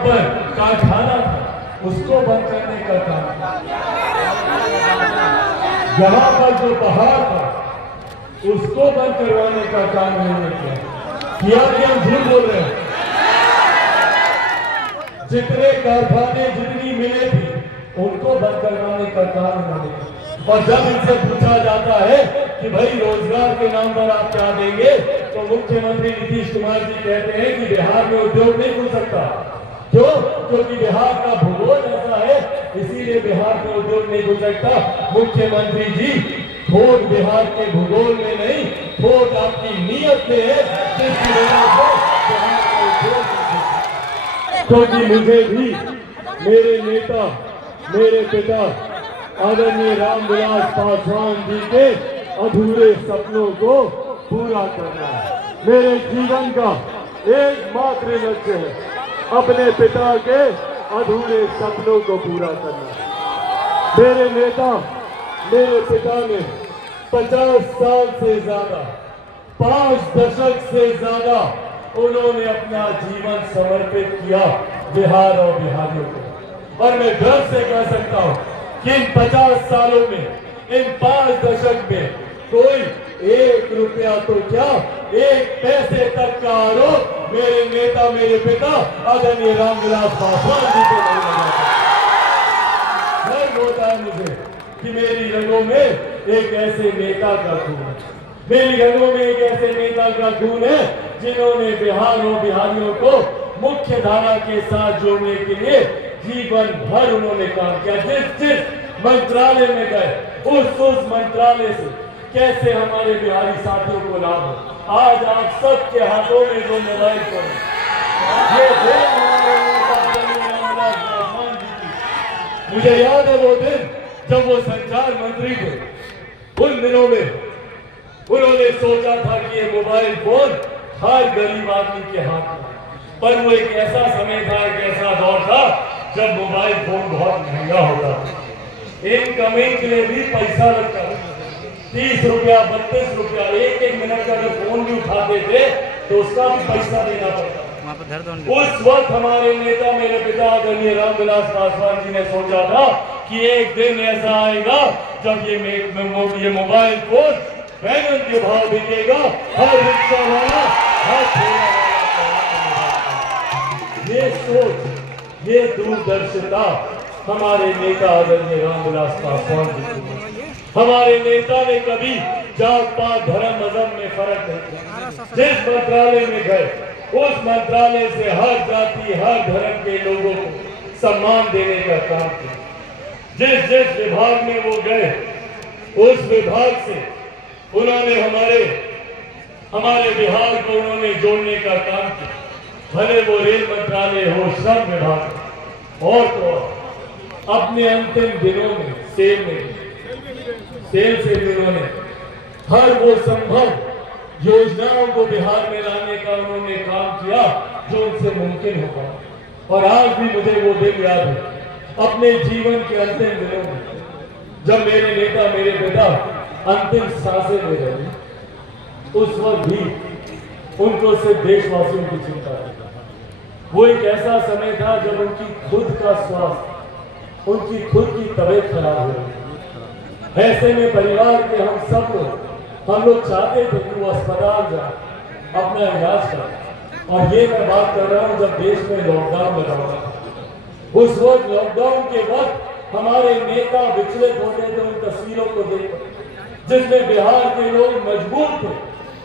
पर कारखाना था उसको बंद करने का काम, यहाँ पर जो पहाड़ था उसको बंद करवाने का काम इन्होंने किया कि हम झूठ बोल रहे हैं। जितने कारखाने जितनी मिले थी उनको बंद करवाने का काम इन्होंने किया। और जब इनसे पूछा जाता है कि भाई रोजगार के नाम पर आप क्या देंगे, तो मुख्यमंत्री नीतीश कुमार जी कहते हैं कि बिहार में उद्योग नहीं खुल सकता। क्यों? क्योंकि बिहार का भूगोल ऐसा है, इसीलिए बिहार में उद्योग नहीं खुल सकता। मुख्यमंत्री जी, खोट बिहार के भूगोल में नहीं, खोट आपकी नीयत में है, जिसकी वजह से बिहार का उद्योग। क्योंकि मुझे भी मेरे नेता, मेरे पिता आदरणीय रामविलास पासवान जी के अधूरे सपनों को पूरा करना है। मेरे जीवन का एकमात्र लक्ष्य है अपने पिता के अधूरे सपनों को पूरा करना। मेरे नेता, मेरे पिता ने 50 साल से ज्यादा, 5 दशक से ज्यादा उन्होंने अपना जीवन समर्पित किया बिहार और बिहारियों को। और मैं गर्व से कह सकता हूं कि इन 50 सालों में, इन 5 दशक में कोई 1 रुपया तो क्या, 1 पैसे तक का आरोप मेरे नेता, मेरे पिता आदरणीय रामविलास पासवान जी को नहीं लगा। गर्व होता है मुझे कि मेरी रगों में एक ऐसे नेता का खून है, मेरी रगों में एक ऐसे नेता का खून है जिन्होंने बिहार और बिहारियों को मुख्य धारा के साथ जोड़ने के लिए जीवन भर उन्होंने काम किया। जिस मंत्रालय में गए उस मंत्रालय से कैसे हमारे बिहारी साथियों को लाभ हो। आज आप सबके हाथों में जो मोबाइल फोन, ये मुझे याद है वो दिन जब वो संचार मंत्री थे। उन दिनों में उन्होंने सोचा था कि ये मोबाइल फोन हर गरीब आदमी के हाथ में, पर वो एक ऐसा समय था, एक ऐसा दौर था जब मोबाइल फोन बहुत महंगा होता था। इनकमिंग के लिए भी पैसा लगता था, 30 रुपया, 32 रुपया, एक मिनट का अगर फोन भी उठाते थे तो उसका भी पैसा देना पड़ता। उस वक्त हमारे नेता, मेरे पिता आदरणीय रामविलास पासवान जी ने सोचा था कि एक दिन ऐसा आएगा जब ये मोबाइल फोन बैगन के भाव बिकेगा, हर रिक्शा वाला, हर ठेला वाला। ये सोच, ये दूरदर्शिता हमारे नेता आदरणीय रामविलास पासवान जी को। हमारे नेता ने कभी जात पात धर्म मजहब में फर्क नहीं किया। जिस मंत्रालय में गए उस मंत्रालय से हर जाति, हर धर्म के लोगों को सम्मान देने का काम किया। जिस जिस विभाग में वो गए उस विभाग से उन्होंने हमारे बिहार को उन्होंने जोड़ने का काम किया। भले वो रेल मंत्रालय हो, श्रम विभाग और तो अपने अंतिम दिनों में सेल से भी उन्होंने हर वो संभव योजनाओं को बिहार में लाने का उन्होंने काम किया जो उनसे मुमकिन होगा। और आज भी मुझे वो दिन याद है अपने जीवन के अंतिम दिनों में, जब मेरे नेता, मेरे पिता अंतिम सांसें ले रहे, उस वक्त भी उनको सिर्फ देशवासियों की चिंता है। वो एक ऐसा समय था जब उनकी खुद का स्वास्थ्य, उनकी खुद की तबीयत खराब हो रही। ऐसे में परिवार के हम लोग चाहते थे कि वो अस्पताल जाए, अपना इलाज करें। और ये मैं बात कर रहा हूँ जब देश में लॉकडाउन लगा हुआ था। उस वक्त लॉकडाउन के वक्त हमारे नेता विचलित होते थे उन तस्वीरों को देखकर, जिसमें बिहार के लोग मजबूर थे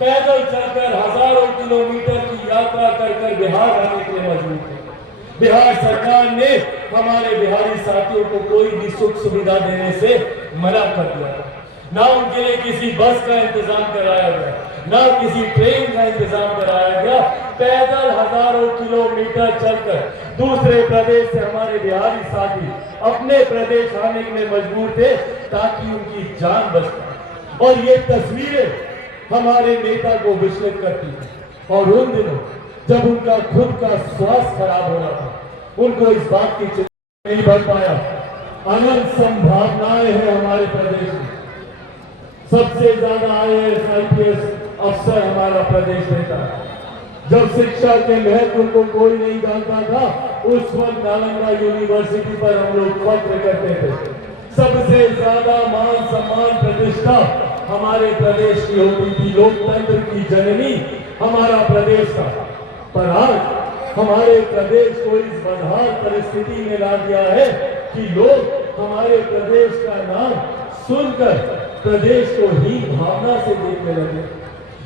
पैदल चलकर हजारों किलोमीटर की यात्रा कर बिहार आने के लिए मजबूर थे। बिहार सरकार ने हमारे बिहारी साथियों को कोई भी सुख सुविधा देने से मना कर दिया। ना उनके लिए किसी बस का इंतजाम कराया गया, ना किसी ट्रेन का इंतजाम कराया गया। पैदल हजारों किलोमीटर चलकर दूसरे प्रदेश से हमारे बिहारी साथी अपने प्रदेश आने के लिए मजबूर थे ताकि उनकी जान बच पाए। और ये तस्वीरें हमारे नेता को विचलित करती थी। और उन दिनों जब उनका खुद का स्वास्थ्य खराब हो रहा था, उनको इस बात की चिंता नहीं बढ़ पाया। अनंत संभावनाएं हैं हमारे प्रदेश में, सबसे ज्यादा IAS IPS अफसर हमारा प्रदेश देता है। जब शिक्षा के महत्व को कोई नहीं जानता था, उस वक्त नालंदा यूनिवर्सिटी पर हम लोग फख्र करते थे। सबसे ज्यादा मान सम्मान प्रतिष्ठा हमारे प्रदेश की होती थी। लोकतंत्र की जननी हमारा प्रदेश था। पर आज हमारे प्रदेश को इस बदहाल परिस्थिति में ला दिया है कि लोग हमारे प्रदेश का नाम सुनकर प्रदेश को हीन भावना से देखने लगे।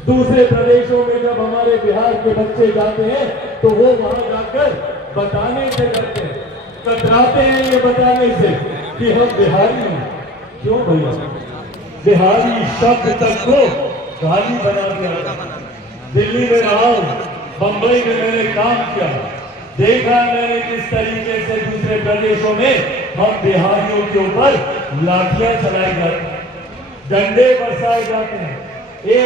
दूसरे प्रदेशों में जब हमारे बिहार के बच्चे जाते हैं तो वो वहां जाकर बताने से डरते हैं, कतराते हैं ये बताने से कि हम बिहारी हैं। क्यों भैया? बिहारी शब्द तक को गाली बना दिया। दिल्ली में रहा हूं, बंबई में मैंने काम किया, देखा मैंने किस तरीके से दूसरे प्रदेशों में हम बिहारियों के ऊपर लाठियां चलाई जाती हैं, डंडे बरसाए जाते हैं, ए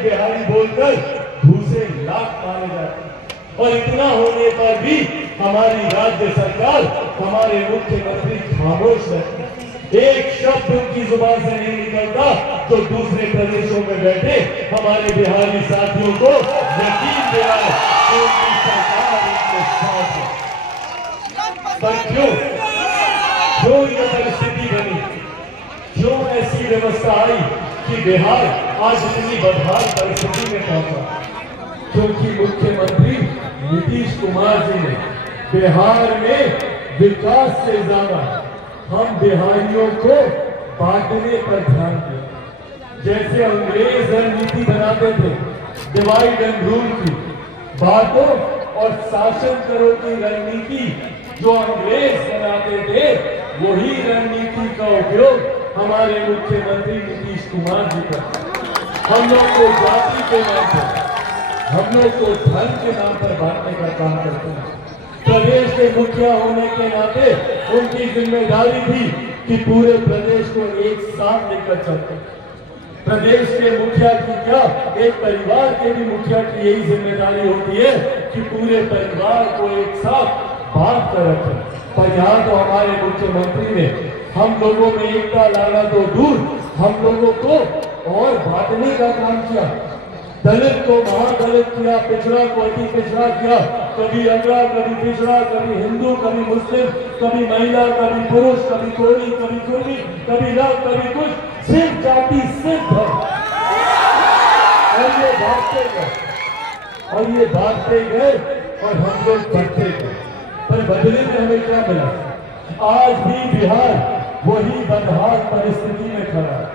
बिहारी बोलकर दूसरे लाख मारे जाते हैं। और इतना होने पर भी हमारी राज्य सरकार, हमारे मुख्यमंत्री खामोश रहते हैं। एक शब्द उनकी जुबान से नहीं निकलता तो दूसरे प्रदेशों में बैठे हमारे बिहारी साथियों को यकीन दिलाए कि उनकी सरकार उनके साथ है। पर क्यों यह परिस्थिति बनी? क्यों ऐसी व्यवस्था आई कि बिहार आज इतनी बदहाल परिस्थिति में पहुंचा? क्योंकि मुख्यमंत्री नीतीश कुमार जी ने बिहार में विकास से ज्यादा हम बिहारियों को बांटने पर ध्यान दिया। जैसे अंग्रेज रणनीति बनाते थे डिवाइड एंड रूल की, बांटो और शासन करो की रणनीति जो अंग्रेज बनाते थे, वही रणनीति का उपयोग हमारे मुख्यमंत्री नीतीश कुमार जी करते हैं। हम लोग को जाति के नाम पर, हम लोग को धर्म के नाम पर बांटने का काम करते हैं। प्रदेश के मुखिया होने के नाते उनकी जिम्मेदारी थी कि पूरे प्रदेश को एक साथ लेकर चलते। प्रदेश के मुखिया की क्या, एक परिवार के भी मुखिया की यही जिम्मेदारी होती है कि पूरे परिवार को एक साथ बांध कर रखें। पर यहाँ तो हमारे मुख्यमंत्री ने हम लोगों में एकता लाना तो दूर, हम लोगों को और बांटने का काम किया। दलित को महादलित किया, पिछड़ा को अति पिछड़ा किया, कभी अगड़ा, कभी पिछड़ा, कभी हिंदू, कभी मुस्लिम, कभी महिला, कभी पुरुष, कभी कोली, कभी कुर्मी, कभी लव, कभी कुछ, सिर्फ जाति, सिर्फ धर्म। और ये भागते गए और हम लोग बढ़ते गए। पर बदले में हमें क्या मिला? आज भी बिहार वही बदहाल परिस्थिति में खड़ा है।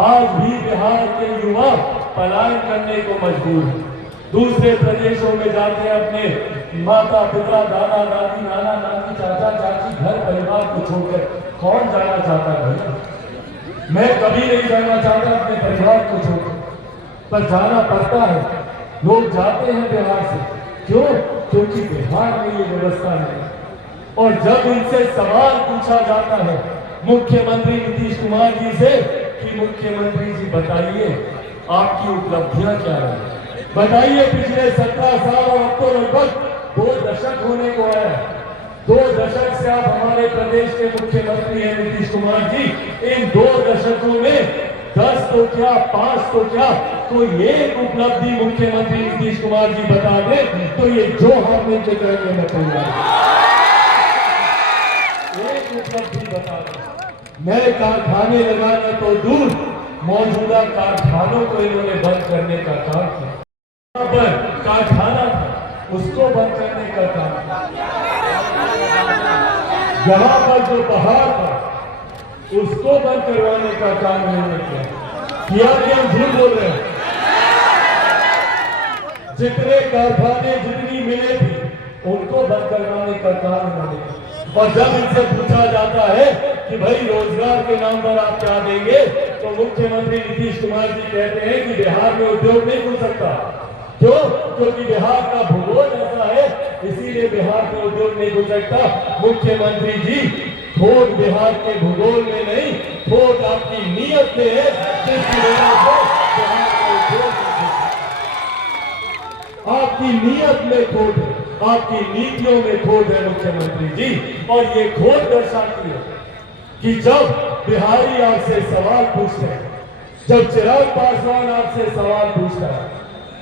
आज भी बिहार के युवा पलायन करने को मजबूर है। दूसरे प्रदेशों में जाते हैं, अपने माता पिता, दादा दादी, नाना नानी, चाचा चाची, घर परिवार को छोड़कर। कौन जाना चाहता है भैया? मैं कभी नहीं जाना चाहता अपने परिवार को छोड़कर, पर जाना पड़ता है। लोग जाते हैं बिहार से। क्यों? क्योंकि बिहार में ये व्यवस्था नहीं। और जब इनसे सवाल पूछा जाता है मुख्यमंत्री नीतीश कुमार जी से कि मुख्यमंत्री जी बताइए आपकी उपलब्धियां क्या रही, बताइए पिछले 17 साल और अब तो लगभग 2 दशक होने को आया। 2 दशक से आप हमारे प्रदेश के मुख्यमंत्री हैं नीतीश कुमार जी। इन 2 दशकों में 10 तो क्या, 5 तो क्या, कोई एक उपलब्धि मुख्यमंत्री नीतीश कुमार जी बता दे तो ये जो हाथ में करेंगे मैं तैयार। एक उपलब्धि बता दे। नए कारखाने लगाने तो दूर, मौजूदा कारखानों को इन्होंने बंद करने का काम किया। यहाँ पर कारखाना था, उसको बंद करने का काम किया। यहाँ पर जो पहाड़ था उसको बंद करवाने का काम इन्होंने किया कि हम झूठ बोल रहे हैं? जितने कारखाने जितनी मिले थे उनको बंद करवाने का काम इन्होंने किया। और जब इनसे पूछा जाता है कि भाई रोजगार के नाम पर आप क्या देंगे, तो मुख्यमंत्री नीतीश कुमार जी कहते हैं कि बिहार में उद्योग नहीं खुल सकता। क्यों? क्योंकि बिहार का भूगोल ऐसा है, इसीलिए बिहार में उद्योग नहीं खुल सकता। मुख्यमंत्री जी, खोट बिहार के भूगोल में नहीं, खोट आपकी नीयत में है, जिसकी वजह से बिहार में उद्योग आपकी नीयत में खोट है, आपकी नीतियों में खोट है मुख्यमंत्री जी। और ये खोट दर्शाती है कि जब बिहारी आपसे सवाल पूछते हैं, जब चिराग पासवान आपसे सवाल पूछता है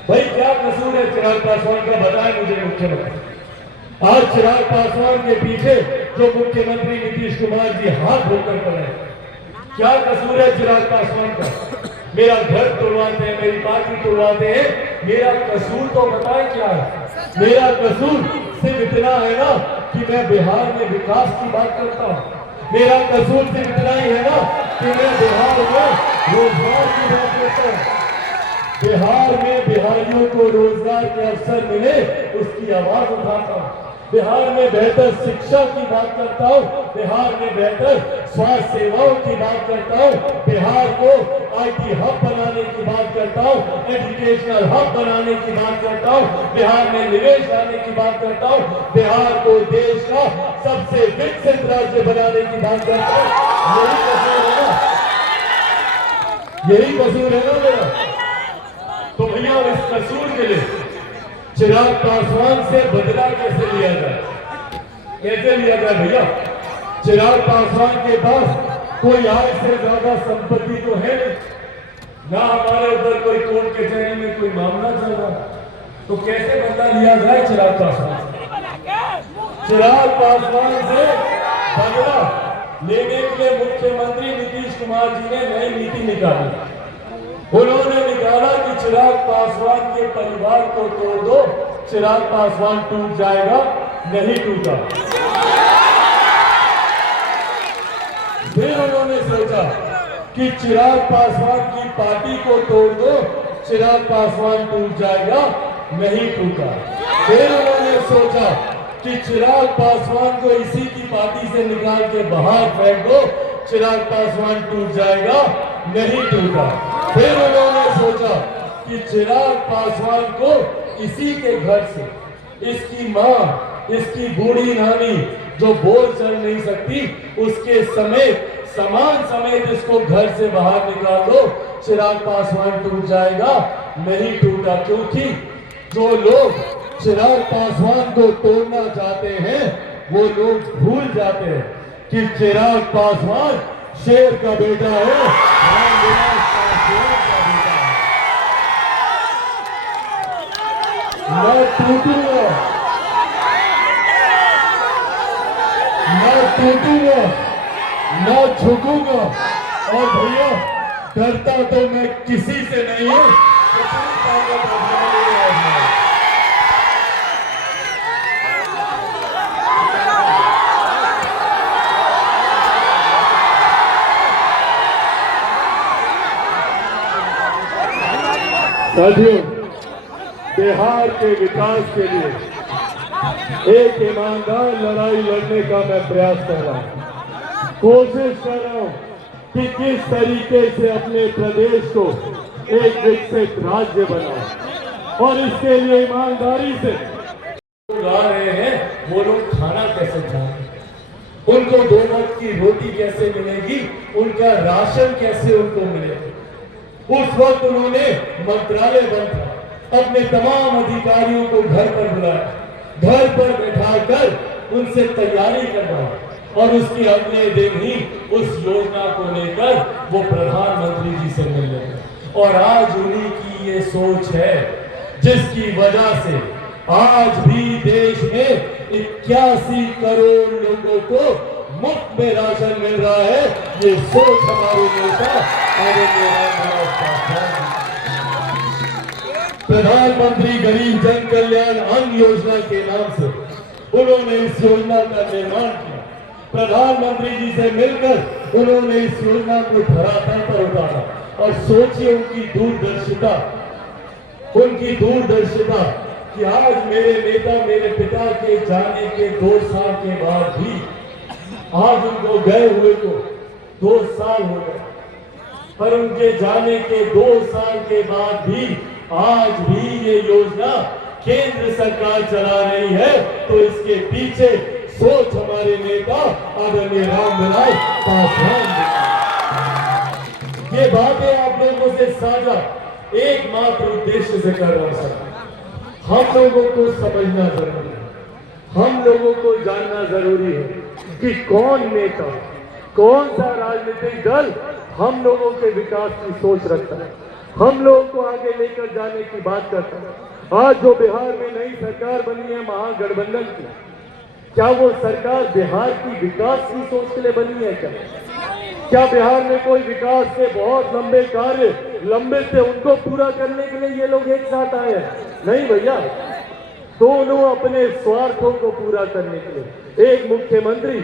भाई क्या कसूर है चिराग पासवान का, बताएं मुझे मुख्यमंत्री। आज चिराग पासवान के पीछे जो मुख्यमंत्री नीतीश कुमार जी हाथ धोकर पड़े, क्या कसूर है चिराग पासवान का? मेरा घर तोड़वाते हैं, मेरी पार्टी तोड़वाते हैं, मेरा कसूर तो बताएं क्या है? मेरा कसूर सिर्फ इतना है ना कि मैं बिहार में विकास की बात करता हूँ। मेरा कसूर सिर्फ इतना ही है ना कि मैं बिहार में रोजगार की बात करता हूँ। बिहार में बिहारियों को रोजगार के अवसर मिले उसकी आवाज उठाता हूँ। बिहार में बेहतर शिक्षा की बात करता हूँ, बिहार में बेहतर स्वास्थ्य सेवाओं की बात करता हूँ, बिहार को आईटी हब बनाने की बात करता हूँ, एजुकेशनल हब बनाने की बात करता हूँ, बिहार में निवेश लाने की बात करता हूँ, बिहार को देश का सबसे विकसित राज्य बनाने की बात करता हूँ। यही कसूर है ना मेरा। तो भैया इस कसूर के लिए चिराग पासवान से बदला कैसे लिया जाए? कैसे लिया जाए भैया? चिराग पासवान के पास कोई आय से ज्यादा संपत्ति तो है नहीं, ना हमारे उधर कोई कोर्ट कचहरी में कोई मामला चल रहा, तो कैसे बदला लिया जाए चिराग पासवान से? चिराग पासवान से बदला लेने के लिए मुख्यमंत्री नीतीश कुमार जी ने नई नीति निकाली। उन्होंने निकाला कि चिराग पासवान के परिवार को तोड़ दो, चिराग पासवान टूट जाएगा, नहीं टूटा। फिर उन्होंने सोचा कि चिराग पासवान की पार्टी को तोड़ दो, चिराग पासवान टूट जाएगा, नहीं टूटा। फिर उन्होंने सोचा कि चिराग पासवान को इसी की पार्टी से निकाल के बाहर फेंक दो, चिराग पासवान टूट जाएगा, नहीं टूटा। फिर उन्होंने सोचा कि चिराग पासवान को इसी के घर से इसकी मां, इसकी बूढ़ी नानी जो बोल चल नहीं सकती, उसके समेत सामान समेत इसको घर से बाहर निकाल दो, चिराग पासवान टूट जाएगा, नहीं टूटा। क्योंकि जो लोग चिराग पासवान को तोड़ना चाहते हैं वो लोग भूल जाते हैं कि चिराग पासवान शेर का बेटा है, रामविलास पासवान का बेटा है। मैं टूटूंगा, मैं टूटूंगा, मैं झुकूंगा, और भैया डरता तो मैं किसी से नहीं हूं। साथियों, बिहार के विकास के लिए एक ईमानदार लड़ाई लड़ने का मैं प्रयास कर रहा हूं, कोशिश कर रहा हूं कि किस तरीके से अपने प्रदेश को एक विकसित राज्य बनाओ, और इसके लिए ईमानदारी से आ रहे हैं वो लोग खाना कैसे खाएंगे, उनको 2 वक्त की रोटी कैसे मिलेगी, उनका राशन कैसे उनको मिलेगा। उस वक्त उन्होंने मंत्रालय बंद था, अपने तमाम अधिकारियों को घर पर बुलाया, घर पर बैठाकर उनसे तैयारी करवाई, और उसके अगले दिन ही उस योजना को लेकर वो प्रधानमंत्री जी से मिलने गए। और आज उन्हीं की ये सोच है जिसकी वजह से आज भी देश में 81 करोड़ लोगों को मुफ्त में राशन मिल रहा है। ये सोच हमारे नेता प्रधानमंत्री गरीब जन कल्याण अन्न योजना के नाम से उन्होंने इस योजना का निर्माण किया। प्रधानमंत्री जी से मिलकर उन्होंने इस योजना को धरातल पर उतारा, और सोचिए उनकी दूरदर्शिता कि आज मेरे नेता, मेरे पिता के जाने के 2 साल के बाद भी, आज उनको गए हुए को 2 साल हो गए, पर उनके जाने के 2 साल के बाद भी आज भी ये योजना केंद्र सरकार चला रही है। तो इसके पीछे सोच हमारे नेता आदरणीय रामविलास पासवान। ये बातें आप लोगों से साझा एकमात्र उद्देश्य से कर रहा हूं। हम लोगों को समझना जरूरी है, हम लोगों को जानना जरूरी है कि कौन नेता, कौन सा राजनीतिक दल हम लोगों के विकास की सोच रखता है। हम लोगों को आगे लेकर जाने की बात करता है। आज जो बिहार में नई सरकार बनी है महागठबंधन की, क्या वो सरकार बिहार की विकास की सोच के लिए बनी है? क्या बिहार में कोई विकास के बहुत लंबे कार्य लंबे थे उनको पूरा करने के लिए ये लोग एक साथ आए हैं? नहीं भैया, दोनों अपने स्वार्थों को पूरा करने के लिए। एक मुख्यमंत्री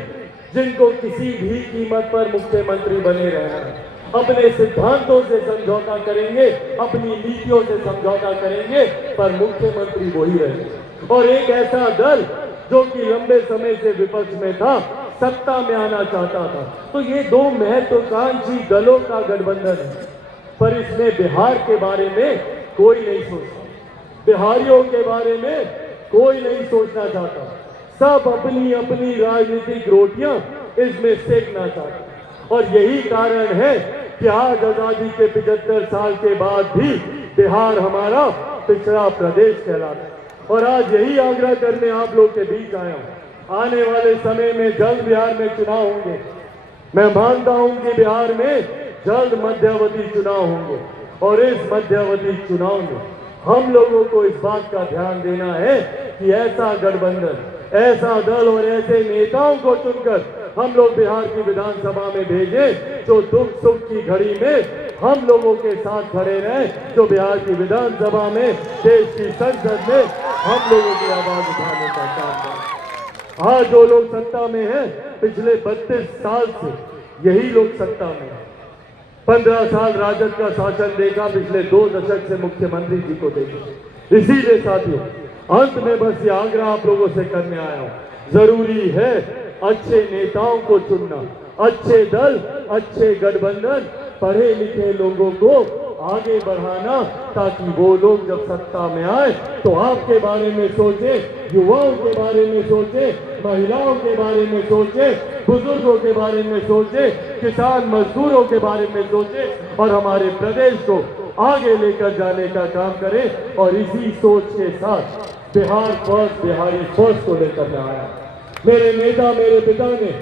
जिनको किसी भी कीमत पर मुख्यमंत्री बने रहना है, अपने सिद्धांतों से समझौता करेंगे, अपनी नीतियों से समझौता करेंगे, पर मुख्यमंत्री वही रहेंगे। और एक ऐसा दल जो कि लंबे समय से विपक्ष में था, सत्ता में आना चाहता था। तो ये दो महत्वाकांक्षी दलों का गठबंधन है, पर इसमें बिहार के बारे में कोई नहीं सोचता, बिहारियों के बारे में कोई नहीं सोचना चाहता। सब अपनी अपनी राजनीतिक रोटियां इसमें सेकना चाहते। और यही कारण है कि आज आजादी के 75 साल के बाद भी बिहार हमारा पिछड़ा प्रदेश कहलाता है। और आज यही आग्रह करने आप लोग के बीच आया हूं। आने वाले समय में जल्द बिहार में चुनाव होंगे। मैं मानता हूं कि बिहार में जल्द मध्यावधि चुनाव होंगे, और इस मध्यावधि चुनाव में हम लोगों को इस बात का ध्यान देना है कि ऐसा गठबंधन, ऐसा दल और ऐसे नेताओं को चुनकर हम लोग बिहार की विधानसभा में भेजें जो दुख सुख की घड़ी में हम लोगों के साथ खड़े रहें, जो बिहार की विधानसभा में, देश की संसद में हम लोगों की आवाज उठाने का काम करें। आज जो लोग सत्ता में हैं, पिछले 32 साल से यही लोग सत्ता में हैं। 15 साल राजद का शासन देखा, पिछले 2 दशक से मुख्यमंत्री जी को देखा। इसीलिए साथियों, अंत में बस ये आग्रह आप लोगों से करने आया हूं, जरूरी है अच्छे नेताओं को चुनना, अच्छे दल, अच्छे गठबंधन, पढ़े लिखे लोगों को आगे बढ़ाना, ताकि वो लोग जब सत्ता में आए तो आपके बारे में सोचे, युवाओं के बारे में सोचे, महिलाओं के बारे में सोचे, बुजुर्गों के बारे में सोचे, किसान मजदूरों के बारे में सोचे, और हमारे प्रदेश को आगे लेकर जाने का काम करें। और इसी सोच के साथ बिहार फर्स्ट, बिहारी फर्स्ट को लेकर आया। मेरे नेता, मेरे पिता ने